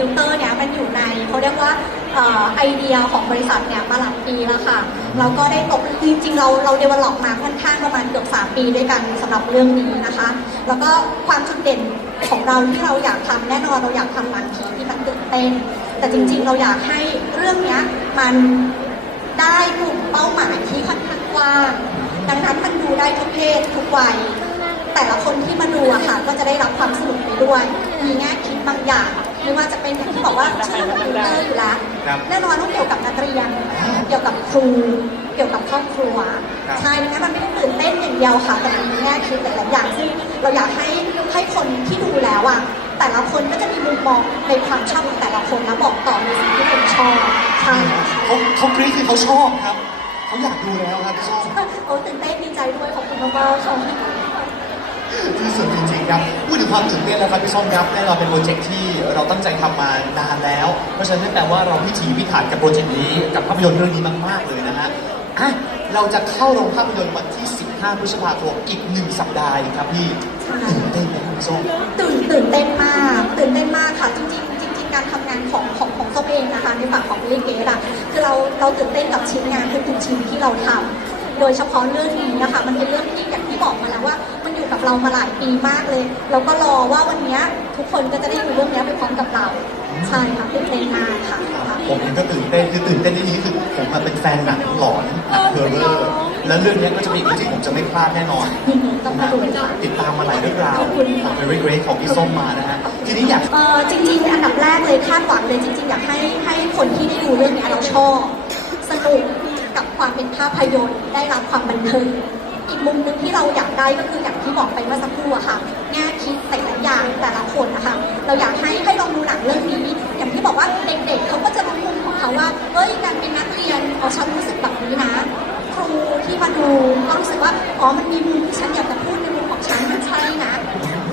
อ่อ The Filter เนี่ยมันอยู่ในเขาเรียกว่าออไอเดียของบริษัทเนี่ยมาหลายปีแล้วค่ะเราก็ได้ตกจริงๆเราเราเดเวล็อปมาค่อนข้างประมาณเกือบ3ปีด้วยกันสำหรับเรื่องนี้นะคะ แล้วก็ความจุดเด่นของเราที่เราอยากทำแน่นอนเราอยากทำหนังผีที่มันตื่นเต้นแต่จริง ๆ เราอยากให้เรื่องนี้มันได้กลุ่มเป้าหมายที่ค่อนข้างกว้างดังนั้นมันดูได้ทุกเพศทุกวัยแต่ละคนที่มาดูอะค่ะก็จะได้รับความสนุกไปด้วย มีแง่คิดบางอย่าง ไม่ว่าจะเป็นอย่างที่บอกว่าชื่อคอมพิวเตอร์อยู่แล้วครับแน่นอนต้องเกี่ยวกับนักเรียน เกี่ยวกับครู เกี่ยวกับครอบครัว ครับ ใช่ดังนั้นมันไม่ได้ตื่นเต้นอย่างเดียวค่ะ แต่มันมีแง่คิดหลายๆอย่างซึ่งเราอยากให้ให้คนที่ดูแล้วอะแต่ละคนก็จะมีมุมมองในความชอบของแต่ละคนแล้วบอกต่อในสิ่งที่ตัวเองชอบใช่ค่ะ เขาเขากรี๊ดคือเขาชอบครับ เขาอยากดูแล้วครับพี่ส้มโอ้ตื่นเต้นดีใจด้วยขอบคุณมากๆค่ะ ที่สุดจริงๆครับพูดถึงความตื่นเต้นแล้วครับพี่ส้มครับแน่นอนเป็นโปรเจกต์ที่เราตั้งใจทำมานานแล้ว เพราะฉะนั้นนั่นแปลว่าเราพิถีพิถันกับโปรเจกต์นี้กับภาพยนตร์เรื่องนี้มากๆเลยนะฮะอะเราจะเข้าโรงภาพยนตร์วันที่ 15 พฤษภาคมอีกหนึ่งสัปดาห์เองครับพี่ใช่ตื่นเต้นไหมครับพี่ส้มตื่นตื่นเต้นมากตื่นเต้นมากค่ะจริงๆจริงๆการทำงานของของของส้มเองนะคะในฝั่งของลิเกอะคือเราเราตื่นเต้นกับชิ้นงานทุกๆชิ้นที่เราทำโดยเฉพาะเรื่องนี้นะคะ มันเป็นเรื่องที่อย่างที่บอกมาแล้วว่ามันอยู่ กับเรามาหลายปีมากเลย เราก็รอว่าวันเนี้ยทุกคนก็จะได้ดูเรื่องเนี้ยไปพร้อมกับเรา ใช่ค่ะตื่นเต้นมากค่ะผมเองก็ตื่นเต้นคือตื่นเต้นที่นี้คือผมมาเป็นแฟนหนังหลอนหนังเฮอร์เรอร์แล้วเรื่องนี้ก็จะเป็นอีกเรื่องที่ผมจะไม่พลาดแน่นอนต้องมาดูค่ะติดตามมาหลายเรื่องราวขอบคุณของ Very Great ของพี่ส้มมานะฮะทีนี้อยากเอ่อจริง ๆ อันดับแรกเลยคาดหวังเลยจริง ๆ อยากให้ให้คนที่ได้ดูเรื่องเนี้ยเราชอบสนุกกับความเป็นภาพยนตร์ได้รับความบันเทิง อีกมุมหนึ่งที่เราอยากได้ก็คืออย่างที่บอกไปเมื่อสักครู่อะค่ะแง่คิดแต่ละอย่างแต่ละคนนะคะเราอยากให้ให้ลองดูหนังเรื่องนี้ อย่างที่บอกว่าเด็กๆเขาก็จะรู้มุมของเขาว่าเอ้ยการเป็นนักเรียนอ๋อฉันรู้สึกแบบนี้นะ ครูที่มาดูก็รู้สึกว่าอ๋อมันมีมุมที่ฉันอยากจะพูดในมุมของฉันมันใช่นะ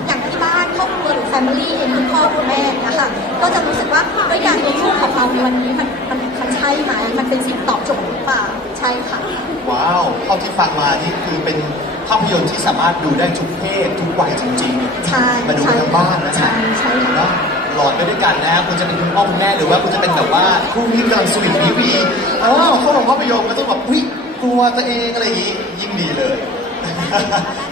อย่างที่บ้านครอบครัวหรือแฟมิลี่เองคุณพ่อคุณแม่นะคะก็จะรู้สึกว่าเอ้ยการเลี้ยงลูกของเราในวันนี้มันมันมันใช่ไหมมันเป็นสิ่งตอบโจทย์หรือเปล่า ใช่ค่ะ ว้าวเท่าที่ฟังมานี่คือเป็นภาพยนตร์ที่สามารถดูได้ทุกเพศทุกวัยจริงๆใช่มาดูใช่กันทั้งบ้านนะใช่ใช่ค่ะ แล้วหลอนไปด้วยกันนะคุณจะเป็นคุณพ่อคุณแม่หรือว่าคุณจะเป็นแบบว่าคู่ที่กำลังสวีทวีวีเออเข้าโรงภาพยนตร์ก็ต้องแบบอุ้ยกลัวตัวเองอะไรอย่างงี้ยิ่งดีเลย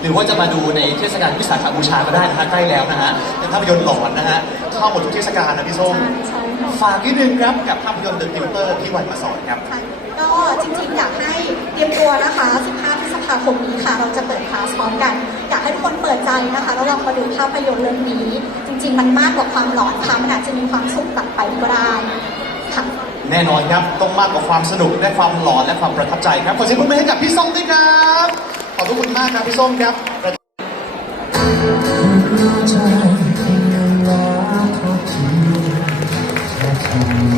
หรือว่าจะมาดูในเทศกาลวิสาขบูชาก็ได้นะฮะใกล้แล้วนะฮะเป็นภาพยนตร์หลอนนะฮะเข้าหมดทุกเทศกาลนะพี่ส้มใช่ใช่ค่ะ ฝากนิดนึงครับกับภาพยนตร์ The Tutor ที่วันมาสอนครับค่ะ ก็จริงๆ อยากให้เตรียมตัวนะคะ 15 พฤษภาคมนี้ค่ะ เราจะเปิดคลาสพร้อมกัน อยากให้ทุกคนเปิดใจนะคะ แล้วลองมาดูภาพยนตร์เรื่องนี้ จริง ๆ มันมากกว่าความหลอนค่ะ มันอาจจะมีความสุขกลับไปก็ได้ค่ะ แน่นอนครับ ต้องมากกว่าความสนุกและความหลอนและความประทับใจครับ ขอเสียงปรบมือให้กับพี่ส้มด้วยครับ ขอบพระคุณมากครับพี่ส้มครับ ใจยังรักเขาทีแค่คำ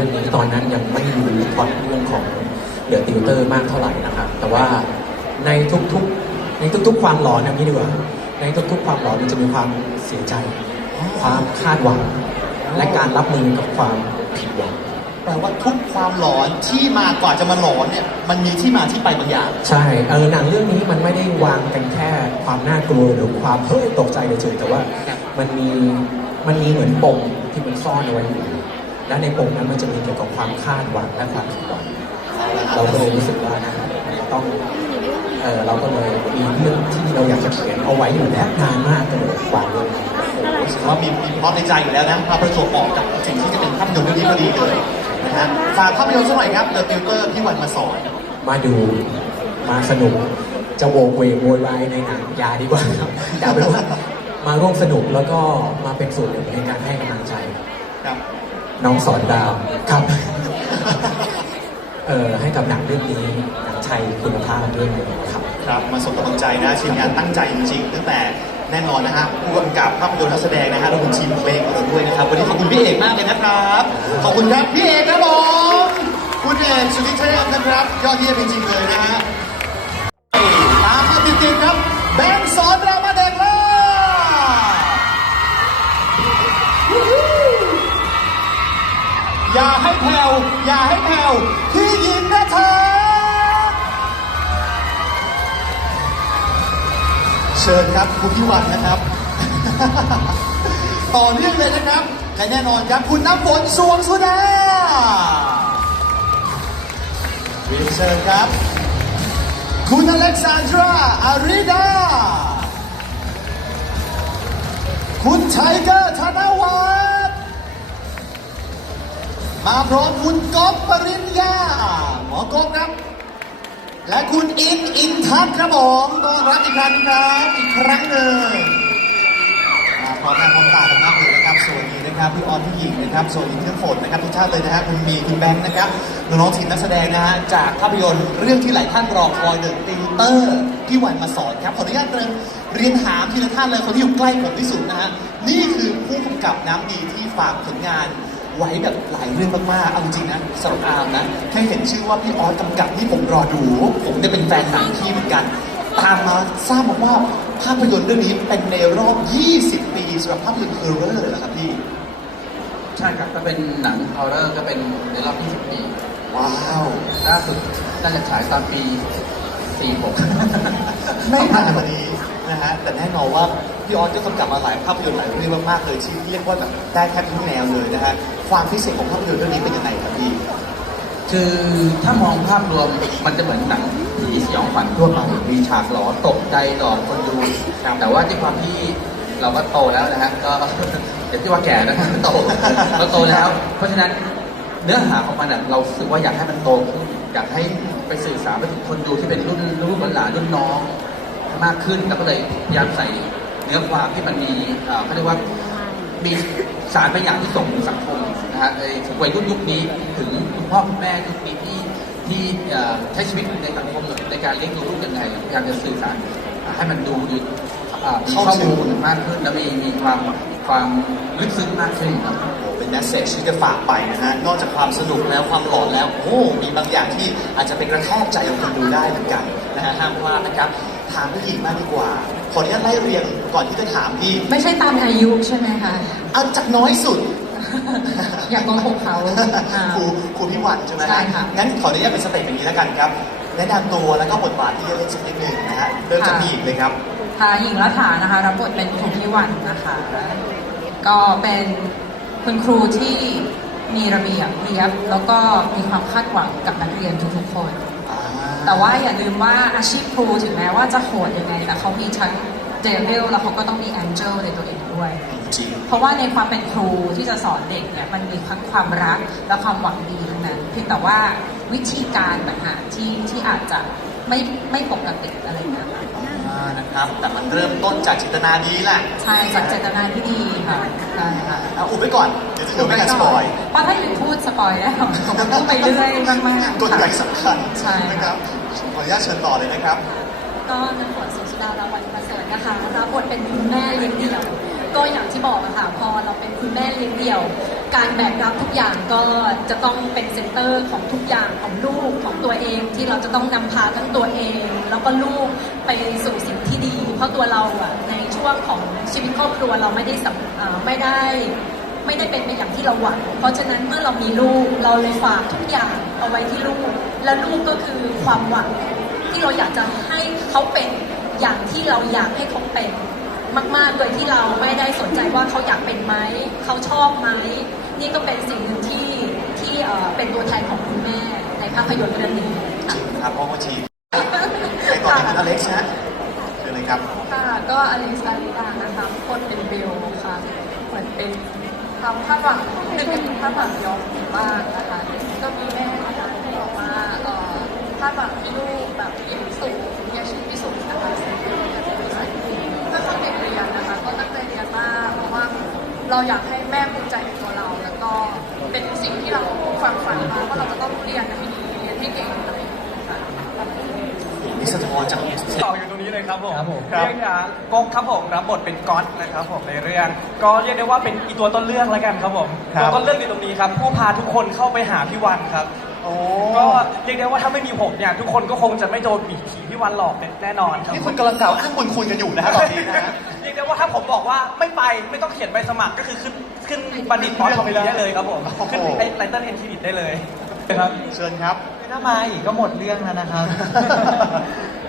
รับหนังเรื่องนี้ตอนนั้นยังไม่รู้พล็อตเรื่องของเดอะติวเตอร์มากเท่าไหร่นะครับ แต่ว่าในทุกๆในทุกๆ ความหลอนอย่างนี้ดีกว่าในทุกๆ ความหลอนมันจะมีความเสียใจ ความคาดหวัง และการรับมือกับความผิดหวังแปลว่าทุกความหลอนที่มากว่าจะมาหลอนเนี่ยมันมีที่มาที่ไปบางอย่าง ใช่เออหนังเรื่องนี้มันไม่ได้วางกันแค่ความน่ากลัวหรือความเฮ้ยตกใจเฉยๆแต่ว่าครับมันมีมันมีเหมือนปมที่มันซ่อนเอาไว้อยู่ และในปมนั้นมันจะมีเกี่ยวกับความคาดหวังและความผิดหวังเราก็เลยรู้สึกว่านะต้องเออเราก็เลยมีเรื่องที่เราอยากจะเขียนเอาไว้อยู่แล้วนานมากก็เลยวางเรื่องนี้รู้สึกว่ามีมีพล็อตในใจอยู่แล้วนะมาประจวบเหมาะกับสิ่งที่จะเป็นภาพยนตร์เรื่องนี้พอดีเลยนะฮะฝากภาพยนตร์สักหน่อยครับ The Tutor ที่วันมาสอนมาดูมาสนุกจะโวกเวกโวยวายในหนังอยาดีกว่าครับแต่เอาเป็นว่ามาร่วมสนุกแล้วก็มาเป็นส่วนหนึ่งในการให้กำลังใจครับ น้องสอนดาวครับ เอ่อให้กับหนังเรื่องนี้หนังไทยคุณภาพเรื่องหนึ่งครับ ครับมาส่งกำลังใจนะทีมงานตั้งใจจริงๆตั้งแต่แน่นอนนะฮะผู้กำกับภาพยนตร์นักแสดงนะฮะรวมถึงทีมเพลงของเราด้วยนะครับ วันนี้ขอบคุณพี่เอกมากเลยนะครับขอบคุณครับพี่เอกครับผมคุณเอกสุนิเทพนะครับ ยอดเยี่ยมจริงๆเลยนะฮะตามมาติดๆครับ แผ่วอย่าให้แผ่วพี่หญิงนะเธอเชิญครับคุณพิวันนะครับ ต่อเนื่องเลยนะครับและแน่นอนครับคุณน้ำฝนสวงสุดาเรียนเชิญครับ คุณอเล็กซานดราอาริดา คุณไทเกอร์ธนวัฒน์ มาพร้อมคุณก๊อฟปริญญาหมอก๊อฟครับ และคุณอินอินทัศน์ครับผมต้อนรับอีกครั้งครับอีกครั้งหนึ่งมาพร้อมหน้าพร้อมตากันมากเลยนะครับสวัสดีนะครับพี่ออนพี่หญิงนะครับสวัสดีพี่น้ำฝนนะครับทุกท่านเลยนะฮะคุณมีคุณแบงค์นะครับน้องๆทีมนักแสดงนะฮะจากภาพยนตร์เรื่องที่หลายท่านรอคอยเดอะติวเตอร์พี่วันมาสอนครับขออนุญาตเรียนเรียนถามทีละท่านเลยคนที่อยู่ใกล้ผมที่สุดนะฮะนี่คือผู้กำกับน้ำดีที่ฝากผลงาน ไว้แบบหลายเรื่องมากๆ เอาจริงๆนะสำหรับอาร์มนะ แค่เห็นชื่อว่าพี่ออสกำกับนี่ผมรอดู ผมได้เป็นแฟนหนังพี่เหมือนกัน ตามมาทราบมาว่าภาพยนตร์เรื่องนี้เป็นในรอบ 20 ปีสำหรับภาพยนตร์เฮอร์เรอร์เลยเหรอครับพี่ ใช่ครับก็เป็นหนังฮอร์เรอร์ก็เป็นในรอบ 20 ปี ว้าว ล่าสุดน่าจะฉายตอนปี 46 ไม่นานกว่านี้นะฮะแต่แน่นอนว่าพี่ออสก็กำกับมาหลายภาพยนตร์หลายเรื่องมากๆเลยที่เรียกว่าแบบได้แทบทุกแนวเลยนะฮะความพิเศษของภาพยนตร์เรื่องนี้เป็นยังไงครับพี่คือถ้ามองภาพรวมมันจะเหมือนหนังที่สยองขวัญทั่วไปมีฉากหลอนตกใจหลอนคนดู แต่ว่าด้วยความที่เราก็โตแล้วนะฮะก็เดี๋ยวที่ว่าแก่นะครับโตเราโตแล้ว เพราะฉะนั้นเนื้อหาของมันเราสึกว่าอยากให้มันโตขึ้นอยากให้ ไปสื่อสารไปถึงคนดูที่เป็นรุ่นรุ่นหลานรุ่นน้องมากขึ้นแล้วก็เลยพยายามใส่เนื้อความที่มันมีเขาเรียกว่ามีสารบางอย่างที่ส่งสังคมนะฮะในถึงวัยรุ่นยุคนี้ถึงคุณพ่อคุณแม่ยุคนี้ที่ที่ใช้ชีวิตในสังคมในการเลี้ยงดูลูกยังไงพยายามจะสื่อสารให้มันดูดูเอ่อมีข้อมูลมากขึ้นและมีมีความความลึกซึ้งมากขึ้นครับโอ้โหเป็น แมสเซจที่จะฝากไปนะฮะ นอกจากความสนุกแล้วความหลอนแล้ว โอ้โหมีบางอย่างที่อาจจะเป็นกระแทกใจของคนดูได้เหมือนกันนะฮะ ห้ามพลาดนะครับถามพี่หญิงมากดีกว่า ขออนุญาตไล่เรียงก่อนที่จะถามพี่ ไม่ใช่ตามอายุใช่ไหมคะ เอาจากน้อยสุด อยากโกหกเขาอ่าครูครูพี่วันใช่ไหมฮใช่ค่ะ งั้นขออนุญาตเป็นสเต็ปอย่างนี้แล้วกันครับ แนะนำตัวแล้วก็บทบาทที่จะเล่นสักนิดหนึ่งนะฮะ เริ่มจากพี่หญิงเลยครับค่ะหญิงรัฐานะคะ รับบทเป็นคุณพี่วันนะคะ ก็เป็น คุณครูที่มีระเบียบเรียบ แล้วก็มีความคาดหวังกับนักเรียนทุกๆคน แต่ว่าอย่าลืมว่าอาชีพครูถึงแม้ว่าจะโหดยังไงแต่เขามีทั้งเดวิลแล้วเขาก็ต้องมีแองเจิลในตัวเองด้วย จริง เพราะว่าในความเป็นครูที่จะสอนเด็กเนี่ยมันมีทั้งความรักและความหวังดีทั้งนั้นเพียงแต่ว่าวิธีการต่างหากที่ที่อาจจะไม่ไม่ปกติอะไรอย่างเงี้ยค่ะอ่า นะครับ แต่มันเริ่มต้นจากเจตนาดีแหละใช่จากเจตนาที่ดีค่ะใช่ค่ะเอาอุบไว้ก่อน เดี๋ยวจะเดี๋ยวไม่การสปอยเพราะถ้าหญิงพูดสปอยแล้วผมก็พูดไปเรื่อยมากๆกฎค่ะใหญ่สำคัญใช่นะครับขออนุญาตเชิญต่อเลยนะครับ ก็นางฝนสุสุดาราวันประเสริฐนะคะรับบทเป็นคุณแม่เลี้ยงเดี่ยว ก็อย่างที่บอกอะค่ะพอเราเป็นคุณแม่เลี้ยงเดี่ยว การแบกรับทุกอย่างก็จะต้องเป็นเซ็นเตอร์ของทุกอย่างของลูกของตัวเองที่เราจะต้องนำพาทั้งตัวเอง แล้วก็ลูกไปสู่สิ่งที่ดี เพราะตัวเราอะในช่วงของชีวิตครอบครัวเราไม่ได้สไม่ได้ไม่ได้เป็นไปอย่างที่เราหวัง เพราะฉะนั้นเมื่อเรามีลูกเราเลยฝากทุกอย่างเอาไว้ที่ลูก และลูกก็คือความหวังที่เราอยากจะให้เขาเป็นอย่างที่เราอยากให้เขาเป็นมาก ๆ โดยที่เราไม่ได้สนใจว่าเขาอยากเป็นไหม เขาชอบไหม นี่ก็เป็นสิ่งหนึ่งที่ที่เอ่อเป็นตัวแทนของคุณแม่ในภาพยนตร์เรื่องนี้ค่ะจริงครับพ่อมาชีไปต่อที่คุณอเล็กซ์ฮะเชิญเลยครับ ค่ะก็อลิซาลิดานะคะคนเป็นเบลค่ะเหมือนเป็นความคาดหวังหนึ่งในคาดหวังย้อนบ้างนะคะก็มีแม่นะคะที่บอกว่าเอ่อคาดหวังที่ลูกแบบเรียนสูงมีอาชีพที่สูงนะคะสิ่งที่อยากจะมีสายถ้าเขาเด็กเรียนนะคะ ก็ตั้งใจเรียนมากเพราะว่าเราอยากให้แม่ภูมิใจในตัวเราแล้ว ก็เป็นสิ่งที่เราฝันฝันมาว่าเราจะต้องเรียนให้ดีเรียนให้เก่งอะไรอย่างเงี้ยค่ะอย่างที่สะท้อนจากต่ออยู่ตรงนี้เลยครับผมครับผมเรื่องอะก๊กครับผมรับบทเป็นก๊อตนะครับผมในเรื่อง ก็เรียกได้ว่าเป็นอีตัวต้นเรื่องแล้วกันครับผมครับ ตัวต้นเรื่องอยู่ตรงนี้ครับผู้พาทุกคนเข้าไปหาพี่วันครับ โอ้ก็เรียกได้ว่าถ้าไม่มีผมเนี่ยทุกคนก็คงจะไม่โดนผีผีพี่วันหลอกแน่นอนครับ นี่คุณกำลังกล่าวอ้างบุญคุณกันอยู่นะฮะตอนนี้นะฮะเรียกได้ว่าถ้าผมบอกว่าไม่ไปไม่ต้องเขียนใบสมัครก็คือขึ้นขึ้นบัณฑิตพอทอมได้เลยครับผมโอ้โหขึ้นไอ้ไลเติ้ลเอ็นทีดิได้เลยครับเชิญครับถ้ามาอีกก็หมดเรื่องแล้วนะครับ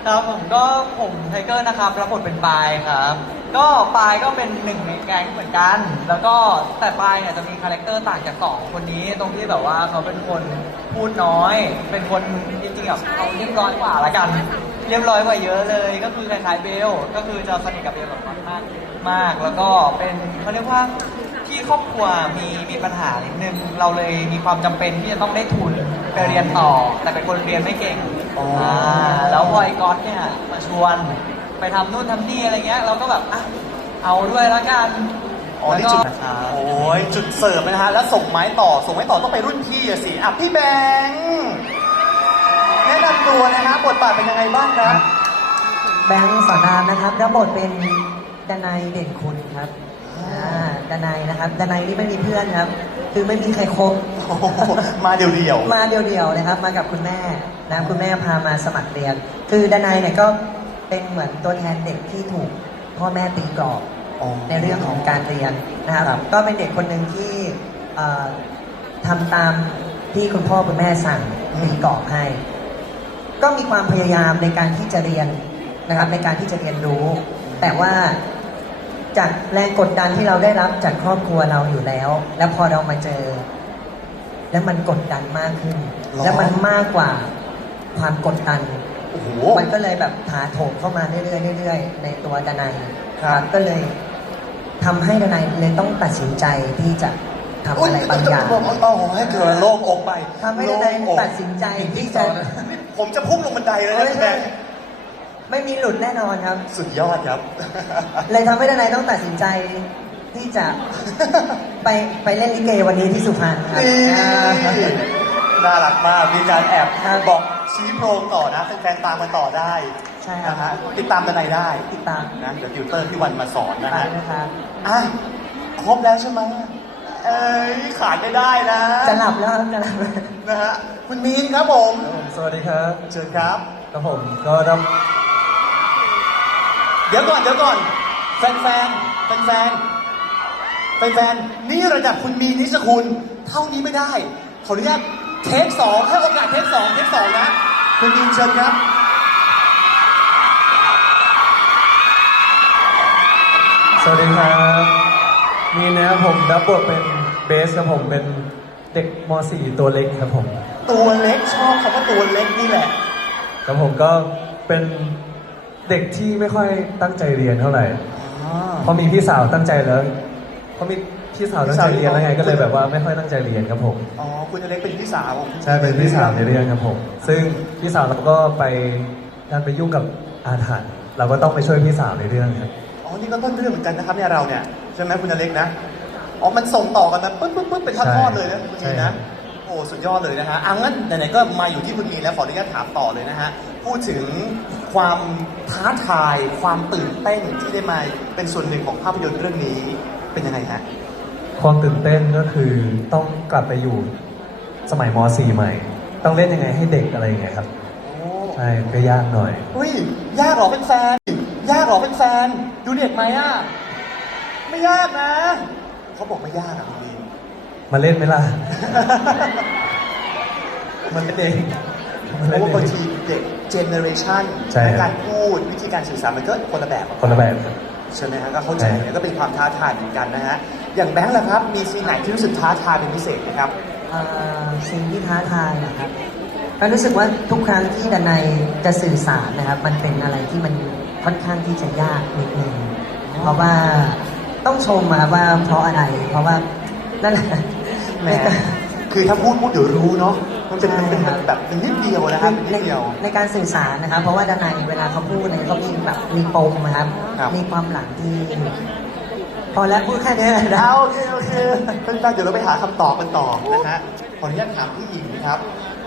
ครับผมก็ผมไทเกอร์นะครับรับบทเป็นปายครับ ก็ปายก็เป็นหนึ่งในแก๊งเหมือนกัน แล้วก็แต่ปายเนี่ยจะมีคาแรคเตอร์ต่างจากสองคนนี้ตรงที่แบบว่าเขาเป็นคนพูดน้อย เป็นคนจริงๆแบบเขาเรียบร้อยกว่าละกัน เรียบร้อยกว่าเยอะเลย ก็คือคล้ายๆเบล ก็คือจะสนิทกับเบลแบบมากมาก แล้วก็เป็นเขาเรียกว่าที่ครอบครัวมีมีปัญหานิดนึง เราเลยมีความจำเป็นที่จะต้องได้ทุนไปเรียนต่อ แต่เป็นคนเรียนไม่เก่งอ๋ออ่าแล้วพอไอ้ก๊อตเนี่ยมาชวนไปทำนู่นทำนี่อะไรเงี้ย เราก็แบบอะเอาด้วยละกันอ๋อนี่จุดแล้วก็ โอ้ยจุดเสิร์ฟนะฮะ แล้วส่งไม้ต่อ ส่งไม้ต่อต้องไปรุ่นพี่อะสิอะพี่แบงค์ แนะนำตัวนะฮะบทบาทเป็นยังไงบ้างครับ แบงค์สอนรามนะครับรับบทเป็นดนัยเด่นคุณครับอ่าดนัยนะครับดนัยนี่ไม่มีเพื่อนครับ คือไม่มีใครคบ โอ้โหมาเดี่ยวๆ มาเดียวๆเลยครับ มากับคุณแม่นะคุณแม่พามาสมัครเรียน คือดนัยเนี่ยก็เป็นเหมือนตัวแทนเด็กที่ถูกพ่อแม่ตีกรอบ อ๋อ ในเรื่องของการเรียนนะครับ ครับ ก็เป็นเด็กคนหนึ่งที่เอ่อทำตามที่คุณพ่อคุณแม่สั่งตีกรอบให้ ก็มีความพยายามในการที่จะเรียนนะครับในการที่จะเรียนรู้ แต่ว่าจากแรงกดดันที่เราได้รับจากครอบครัวเราอยู่แล้ว แล้วพอเรามาเจอ แล้วมันกดดันมากขึ้นหรอแล้วมันมากกว่าความกดดันโอ้โหมันก็เลยแบบถาโถมเข้ามาเรื่อยๆเรื่อยๆในตัวดนัยครับก็เลยทำให้ดนัยเลยต้องตัดสินใจที่จะทำอะไรบางอย่างโอ้โหให้เกิดโล่งอกไปทำให้ดนัยโล่งอกตัดสินใจที่จะ ผมจะพุ่งลงบันไดเลยนะพี่แบงค์ไม่มีหลุดแน่นอนครับ สุดยอดครับ เลยทำให้ดนัยต้องตัดสินใจที่จะไปไปเล่นลิเกวันนี้ที่สุพรรณครับ นี่อ่าน่ารักมากมีการแอบครับบอกชี้โพรงต่อนะแฟนๆตามมาต่อได้ใช่ครับ นะฮะติดตามกันไหนได้ติดตามนะเดี๋ยวติวเตอร์ที่วันมาสอนนะไปฮะนะครับ อะครบแล้วใช่ไหม เอ้ยขาดไม่ได้นะจะหลับแล้วครับจะหลับแล้วนะฮะคุณมีนครับผมสวัสดีครับเชิญครับ ครับผมก็รับเดี๋ยวก่อนเดี๋ยวก่อน แฟนแฟนแฟนแฟนแฟนแฟนๆนี่ระดับคุณมีนิชคุณเท่านี้ไม่ได้ ขออนุญาตเทคสองให้โอกาสเทคสองเทคสองนะ คุณมีนเชิญครับ สวัสดีครับ มีนะครับผมรับบทเป็นเบสครับผมเป็นเด็กม .4 ตัวเล็กครับผมตัวเล็กชอบคำว่าตัวเล็กนี่แหละ ครับผมก็เป็นเด็กที่ไม่ค่อยตั้งใจเรียนเท่าไหร่เพราะมีพี่สาวตั้งใจแล้วเพราะมีพี่สาวตั้งใจเรียนแล้วไงก็เลยแบบว่าไม่ค่อยตั้งใจเรียนครับผมอ๋อคุณอเล็กเป็นพี่สาวใช่เป็นพี่สาวในเรื่องครับผมซึ่งพี่สาวเราก็ไปดันไปยุ่งกับอาถรรพ์เราก็ต้องไปช่วยพี่สาวในเรื่องครับอ๋อนี่ก็ต้นเรื่องเหมือนกันนะครับเนี่ยเราเนี่ยใช่ไหมคุณอเล็กนะ อ๋อ มันส่งต่อกันมาปึ๊บปึ๊บปึ๊บเป็นทอดๆเลยนะคุณใช่มีนนะ โอ้ สุดยอดเลยนะฮะอะงั้นไหนๆก็มาอยู่ที่คุณมีนแล้วขออนุญาตถามต่อเลยนะฮะ พูดถึงความท้าทาย ความตื่นเต้นที่ได้มาเป็นส่วนหนึ่งของภาพยนตร์เรื่องนี้ เป็นยังไงฮะ ความตื่นเต้นก็คือต้องกลับไปอยู่สมัยม .4 ใหม่ ต้องเล่นยังไงให้เด็กอะไรอย่างเงี้ยครับโอ้ใช่ก็ยากหน่อย อุ้ย ยากเหรอเป็นแฟน ยากเหรอเป็นแฟน ดูเด็กไหมอะ ไม่ยากนะ เขาบอกไม่ยากอะคุณมีนมาเล่นไหมล่ะ มันเป็นเองมันเพเล่นราะว่าเอบางงทีเด็กเจเนอเรชันใช่ครับ การพูดวิธีการสื่อสารมันก็คนละแบบคนละแบบครับ ใช่ไหมฮะก็เข้าใจใช่เนี่ยก็เป็นความท้าทายเหมือนกันนะฮะอย่างแบงค์ล่ะครับมีซีนไหนที่รู้สึกท้าทายเป็นพิเศษไหมครับ เอ่อสิ่งที่ท้าทายนะครับก็รู้สึกว่าทุกครั้งที่ดนัยจะสื่อสารนะครับ มันเป็นอะไรที่มันค่อนข้างที่จะยากนิดนึงเพราะว่า ต้องชมมาว่าเพราะอะไร เพราะว่านั่นแหละแหม คือถ้าพูดพูดเดี๋ยวรู้เนาะ มันเป็นมันเป็นใช่ครับ แบบเป็นนิดเดียวนะครับเป็นในนิดเดียว ในการสื่อสารนะครับ เพราะว่าดนัยเวลาเขาพูดเนี่ยเขามีแบบมีปมนะครับ ครับ มีความหลังที่พอแล้วพูดแค่นี้แหละนะ เอาโอเคโอเคเพื่อนๆเดี๋ยวเราไปหาคำตอบกันต่อนะฮะ ขออนุญาตถามพี่หญิงครับ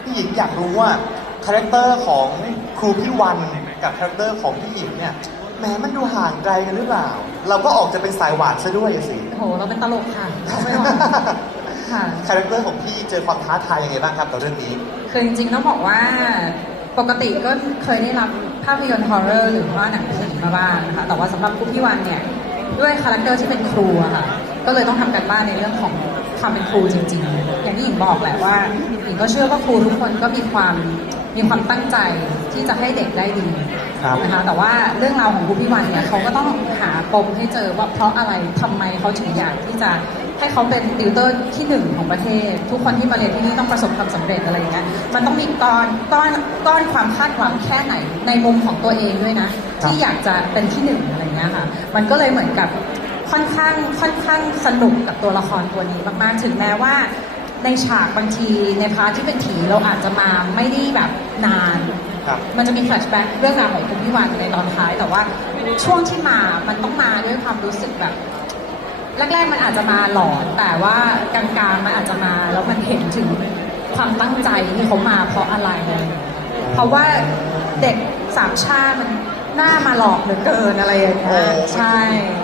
พี่หญิงอยากรู้ว่าคาแรคเตอร์ของครูพี่วันกับคาแรคเตอร์ของพี่หญิงเนี่ย แหมมันดูห่างไกลกันหรือเปล่า เราก็ออกจะเป็นสายหวานซะด้วยอะสิโห เราเป็นตลกค่ะไม่หวานค่ะ คาแรคเตอร์ของพี่เจอความท้าทายยังไงบ้างครับกับเรื่องนี้ คือจริงๆต้องบอกว่าปกติก็เคยได้รับภาพยนตร์ฮอร์เรอร์หรือว่าหนังผีมาบ้างนะคะแต่ว่าสำหรับคุณพี่วันเนี่ย ด้วยคาแรคเตอร์ที่เป็นครูอะค่ะ ก็เลยต้องทำกันบ้านในเรื่องของความเป็นครูจริง ๆ อย่างที่หญิงบอกแหละว่าหญิงก็เชื่อว่าครูทุกคนก็มีความมีความตั้งใจที่จะให้เด็กได้ดี ครับนะคะแต่ว่าเรื่องราวของครูพี่วันเนี่ยเขาก็ต้องหาปมให้เจอว่าเพราะอะไรทำไมเขาถึงอยากที่จะให้เขาเป็นติวเตอร์ที่หนึ่งของประเทศ ทุกคนที่มาเรียนที่นี่ต้องประสบความสำเร็จอะไรอย่างเงี้ยมันต้องมีก้อนก้อนก้อนความคาดหวังแค่ไหนในมุมของตัวเองด้วยนะที่อยากจะเป็นที่หนึ่งอะไรเงี้ยค่ะ มันก็เลยเหมือนกับค่อนข้างค่อนข้างสนุกกับตัวละครตัวนี้มากๆ ถึงแม้ว่าในฉากบางทีในพาร์ทที่เป็นผีเราอาจจะมาไม่ได้แบบนาน ครับ มันจะมีแฟลชแบ็กเรื่องราวของคุณพี่วันในตอนท้าย แต่ว่าช่วงที่มามันต้องมาด้วยความรู้สึกแบบ แรก ๆ มันอาจจะมาหลอนแต่ว่ากลางๆมันอาจจะมาแล้วมันเห็นถึงความตั้งใจที่เขามาเพราะอะไร เพราะว่าเด็กสามชาติมันหน้ามาหลอกเหลือเกินอะไรอย่างเงี้ยใช่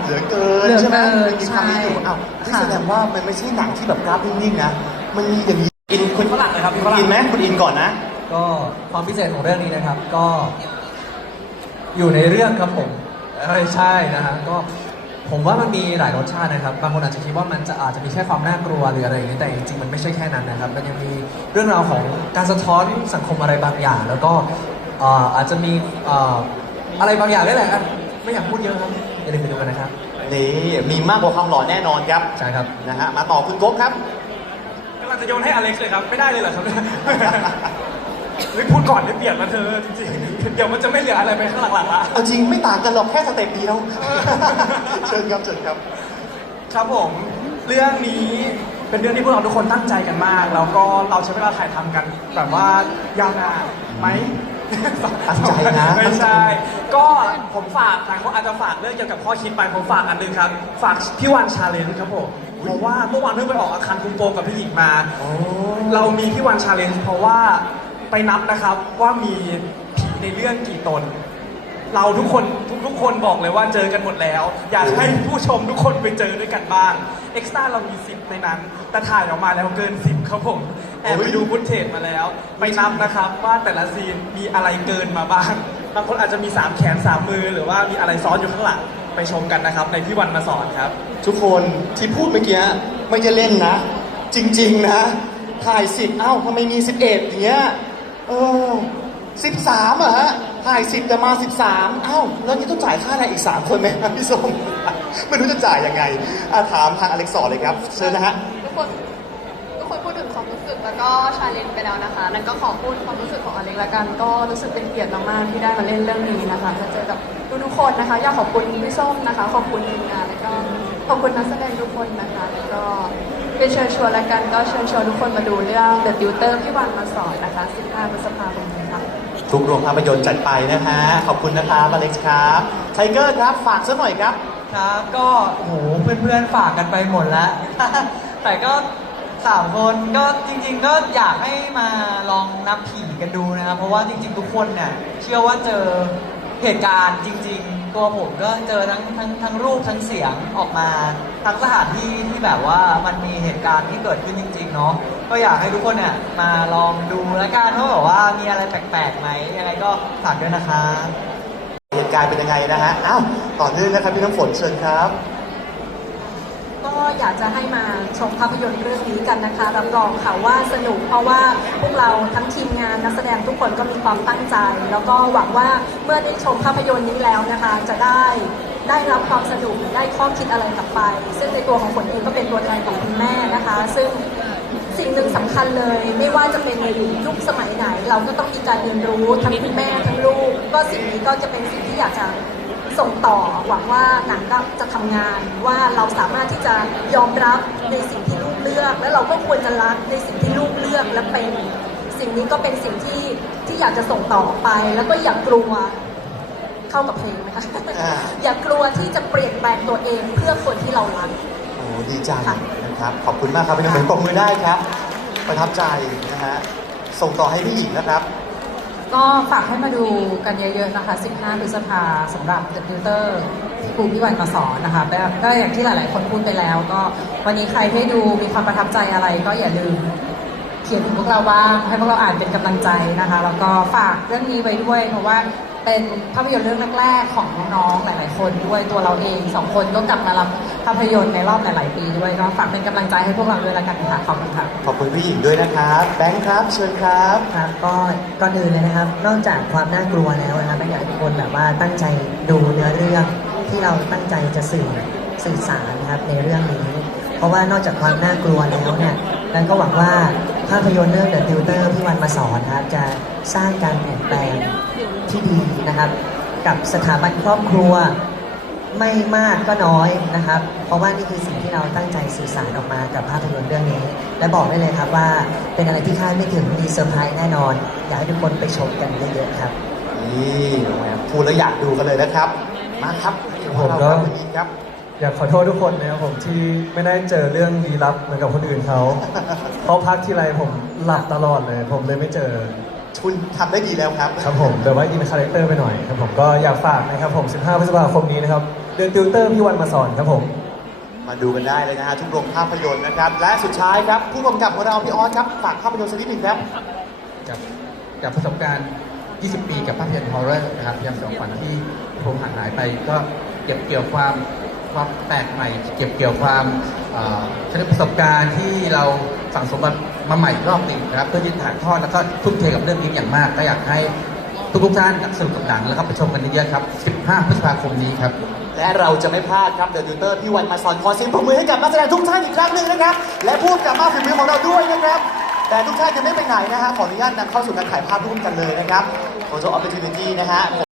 เหลือเกินเหลือใช่ไหมเกินมันมีความนี้อยู่ใช่อ้าวนี่ค่ะแสดงว่ามันไม่ใช่หนังที่แบบกราฟนิ่งๆนะมันมีอย่างนี้อินคุณฝรั่งเลยครับคุคุณณฝรั่อิงนไหมคุณอินก่อนนะ ก็ความพิเศษของเรื่องนี้นะครับ ก็อยู่ในเรื่องครับผมเอ้ยใช่นะฮะก็ผมว่ามันมีหลายรสชาตินะครับ บางคนอาจจะคิดว่ามันจะอาจจะมีแค่ความน่ากลัวหรืออะไรอย่างนี้แต่จริงๆมันไม่ใช่แค่นั้นนะครับ มันยังมีเรื่องราวของการสะท้อนสังคมอะไรบางอย่าง แล้วก็เอ่ออาจจะมีเอ่ออะไรบางอย่างด้วยแหละครับไม่อยากพูดเยอะครับอย่าลืมไปดูกันนะครับนี่มีมากกว่าความหล่อแน่นอนครับใช่ครับนะฮะมาต่อคุณโก๊กครับกำลังจะโยนให้อเล็กซ์เลยครับ ไม่ได้เลยเหรอครับ เฮ้ยพูดก่อนได้เปรียบแล้วเธอจริงๆ เดี๋ยวมันจะไม่เหลืออะไรไปข้างหลังๆละเอาจริงไม่ต่างกันหรอกแค่สเต็ปเดียว เชิญครับเชิญครับ ครับผม เรื่องนี้เป็นเรื่องที่พวกเราทุกคนตั้งใจกันมาก แล้วก็เราใช้เวลาถ่ายทำกันแบบว่ายาวนานไหมตั้งใจนะ ไม่ใช่ ก็ผมฝากหลายคนอาจจะฝากเรื่องเกี่ยวกับข้อคิดไปผมฝากอันหนึงครับ ฝากพี่วันชาเลนจ์ครับผมเพราะว่าเมื่อวานเพิ่งไปออกอาคารคุมโปงกับพี่หญิงมา เรามีพี่วันชาเลนจ์เพราะว่า ไปนับนะครับว่ามีผีในเรื่องกี่ตน เราทุกคนทุกทุกคนบอกเลยว่าเจอกันหมดแล้ว อยากให้ผู้ชมทุกคนไปเจอด้วยกันบ้างเอ็กซ์ต้าเรามีสิบในนั้นแต่ถ่ายออกมาแล้วเกินสิบครับผมแอบไปดูฟุตเทจมาแล้ว ไปนับนะครับว่าแต่ละซีนมีอะไรเกินมาบ้างบางคนอาจจะมี3แขน3มือ หรือว่ามีอะไรซ้อนอยู่ข้างหลังไปชมกันนะครับ ในพี่วันมาสอนครับ ทุกคนที่พูดเมื่อกี้ไม่จะเล่นนะ จริง ๆ นะ ถ่ายสิบเอ้าทำไมมีสิบเอ็ดอย่างเงี้ย เออสิบสามอะฮะถ่ายสิบแต่มาสิบสามเอ้าแล้วนี่ต้องจ่ายค่าอะไรอีกสามคนไหมครับพี่ส้มไม่รู้จะจ่ายยังไงอะถามทางอเล็กซ์สอนเลยครับเชิญนะฮะทุกคนทุกคนพูดถึงความรู้สึกแล้วก็ชาเลนจ์ไปแล้วนะคะ นั่นก็ขอพูดความรู้สึกของอเล็กละกัน ก็รู้สึกเป็นเกียรติมากๆที่ได้มาเล่นเรื่องนี้นะคะมาเจอกับทุกๆคนนะคะ อยากขอบคุณพี่ส้มนะคะ ขอบคุณทีมงานแล้วก็ขอบคุณนักแสดงทุกคนนะคะ แล้วก็ เป็นเชิญชวนละกันก็เชิญชวนทุกคนมาดูเรื่อง The Tutor พี่วันมาสอนนะคะ 15พฤษภาคมนี้ค่ะ ทุกโรงภาพยนตร์จัดไปนะฮะ ขอบคุณนะครับอเล็กซ์ครับไทเกอร์ครับ ฝากซะหน่อยครับ ครับก็โอ้โหเพื่อนๆฝากกันไปหมดแล้ว แต่ก็สามคนก็จริง ๆ ก็อยากให้มาลองนับผีกันดูนะครับ เพราะว่าจริง ๆ ทุกคนเนี่ยเชื่อว่าเจอเหตุการณ์จริง ๆ ตัวผมก็เจอทั้งทั้งทั้งรูปทั้งเสียงออกมาทั้งสถานที่ที่แบบว่ามันมีเหตุการณ์ที่เกิดขึ้นจริง ๆ เนาะก็อยากให้ทุกคนเนี่ยมาลองดูแล้วกันว่าแบบว่ามีอะไรแปลกๆไหมยังไงก็ฝากด้วยนะครับเหตุการณ์เป็นยังไงนะฮะอ้าวต่อเนื่องนะครับพี่น้ำฝนเชิญครับ อยากจะให้มาชมภาพยนตร์เรื่องนี้กันนะคะ รับรองค่ะว่าสนุกเพราะว่าพวกเราทั้งทีมงานนักแสดงทุกคนก็มีความตั้งใจ แล้วก็หวังว่าเมื่อได้ชมภาพยนตร์นี้แล้วนะคะ จะได้ได้รับความสนุกได้ข้อคิดอะไรกลับไป ซึ่งในตัวของฝนเองก็เป็นตัวแทนของคุณแม่นะคะ ซึ่งสิ่งหนึ่งสำคัญเลย ไม่ว่าจะเป็นในยุคสมัยไหน เราก็ต้องมีการเรียนรู้ทั้งคุณแม่ทั้งลูก ก็สิ่งนี้ก็จะเป็นสิ่งที่อยากจะ ส่งต่อหวังว่าหนังก็จะทำงานว่าเราสามารถที่จะยอมรับในสิ่งที่ลูกเลือก และเราก็ควรจะรักในสิ่งที่ลูกเลือกและเป็นสิ่งนี้ก็เป็นสิ่งที่ที่อยากจะส่งต่อไป แล้วก็อย่ากกลัวเข้ากับเพลงไหมคะอ่าอย่ากลัวที่จะเปลี่ยนแปลงตัวเองเพื่อคนที่เรารักโอ้ดีจังค่ะนะครับขอบคุณมากครับพี่น้ำฝนปรบมือได้ครับ ประทับใจนะฮะส่งต่อให้พี่หญิงนะครับ ก็ฝากให้มาดูกันเยอะๆนะคะ 15 พฤษภาสำหรับ The Tutor ที่ครูพี่วันมาสอนนะคะแบบก็อย่างที่หลายๆ คนพูดไปแล้ว ก็วันนี้ใครที่ดูมีความประทับใจอะไรก็อย่าลืมเขียนถึงพวกเราบ้างให้พวกเราอ่านเป็นกำลังใจนะคะ แล้วก็ฝากเรื่องนี้ไว้ด้วยเพราะว่า เป็นภาพยนตร์เรื่องแรกๆของน้องๆหลาย ๆ คนด้วยตัวเราเองสองคนก็กลับมารับภาพยนตร์ในรอบหลายๆปีด้วยก็ฝากเป็นกำลังใจให้พวกเราด้วยละกันค่ะขอบคุณค่ะขอบคุณพี่หญิงด้วยนะครับแบงค์ครับเชิญครับครับก็ก่อนอื่นเลยนะครับ นอกจากความน่ากลัวแล้วนะครับอยากให้ทุกคนแบบว่าตั้งใจดูเนื้อเรื่องที่เราตั้งใจจะสื่อสื่อสารนะครับในเรื่องนี้ เพราะว่านอกจากความน่ากลัวแล้วเนี่ยนั้นก็หวังว่า ภาพยนตร์เรื่อง The Tutor พี่วันมาสอนนะครับ จะสร้างการเปลี่ยนแปลงที่ดีนะครับ กับสถาบันครอบครัวไม่มากก็น้อยนะครับ เพราะว่านี่คือสิ่งที่เราตั้งใจสื่อสารออกมากับภาพยนตร์เรื่องนี้ และบอกได้เลยครับว่าเป็นอะไรที่คาดไม่ถึงมีเซอร์ไพรส์แน่นอน อยากให้ทุกคนไปชมกันเยอะๆครับนี่แหมพูดแล้วอยากดูกันเลยนะครับ มาครับผมก็เราวันนี้ครับ อยากขอโทษทุกคนนะครับผมที่ไม่ได้เจอเรื่องลี้ลับเหมือนกับคนอื่นเขา เพราะพักที่ไรผมหลับตลอดเลย ผมเลยไม่เจอ คุณทำได้ดีแล้วครับ ครับผมแต่ว่าอินคาแรคเตอร์ไปหน่อยครับผมก็อยากฝากนะครับผม 15 พฤษภาคมนี้นะครับ เดือนติวเตอร์พี่วันมาสอนครับผม มาดูกันได้เลยนะฮะทุกโรงภาพยนตร์นะครับ และสุดท้ายครับผู้กำกับของเราพี่ออสครับฝากภาพยนตร์สักนิดหนึ่งครับกับกับประสบการณ์ 20 ปีกับภาพยนตร์ฮอร์เรอร์นะครับยามสยองขวัญที่ผมห่างหายไปก็เก็บเกี่ยวความ ความแปลกใหม่ เก็บเกี่ยวความเอ่อใช้ประสบการณ์ที่เราสั่งสมมาใหม่รอบหนึ่งนะครับ เพื่อที่ถ่ายทอดแล้วก็ทุ่มเทกับเรื่องนี้อย่างมาก ก็อยากให้ทุกๆท่านสนุกกับหนังแล้วก็ไปชมกันเยอะๆครับ 15 พฤษภาคมนี้ครับ และเราจะไม่พลาดครับเดอะติวเตอร์พี่วันมาสอนขอเสียงปรบมือให้กับนักแสดงทุกท่านอีกครั้งหนึ่งนะครับ และพูดกับมากฝีมือของเราด้วยนะครับ แต่ทุกท่านยังไม่ไปไหนนะฮะขออนุญาตนำเข้าสู่การถ่ายภาพร่วมกันเลยนะครับ Photo Opportunity นะฮะ